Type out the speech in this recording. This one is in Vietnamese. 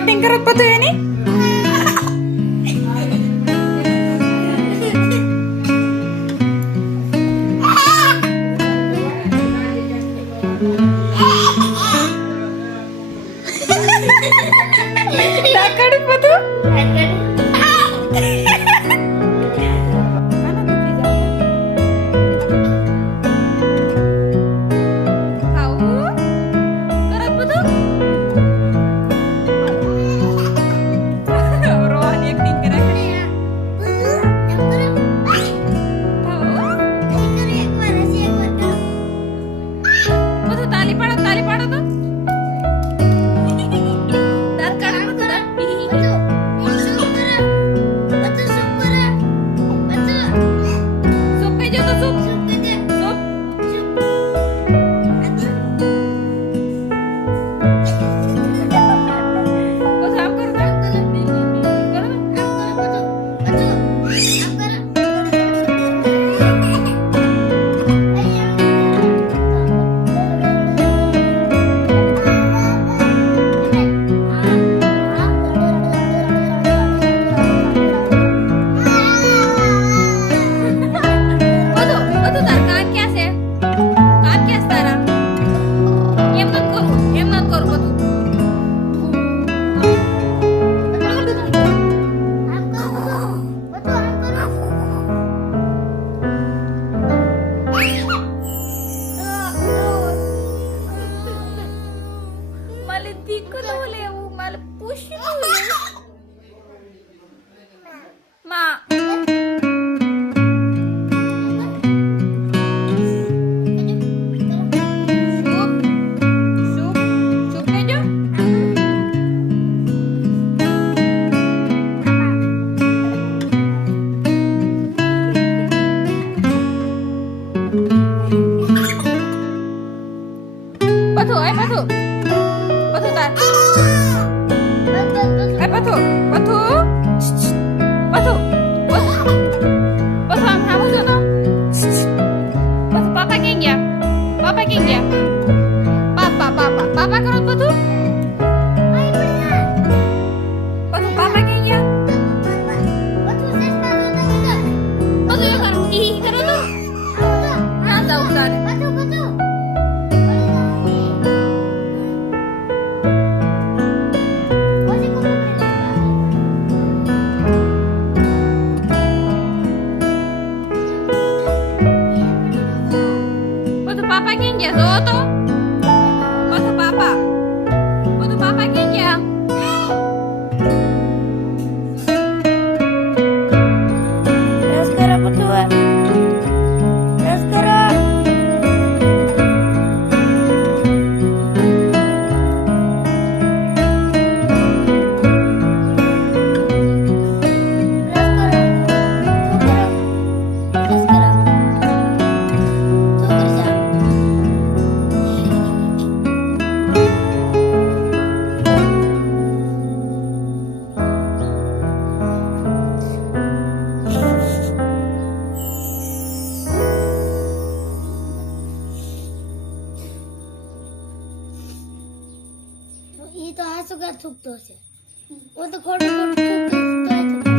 బయట ఇంకా రక్కపోతాయని ఎక్కడికి పోతూ పీకుతూ లేవు మళ్ళీ పుష్తూ లేవు మా bắt thử em bắt thử. Oh! alguien y es. হাসুকে থুকতে হচ্ছে। ও তো খড়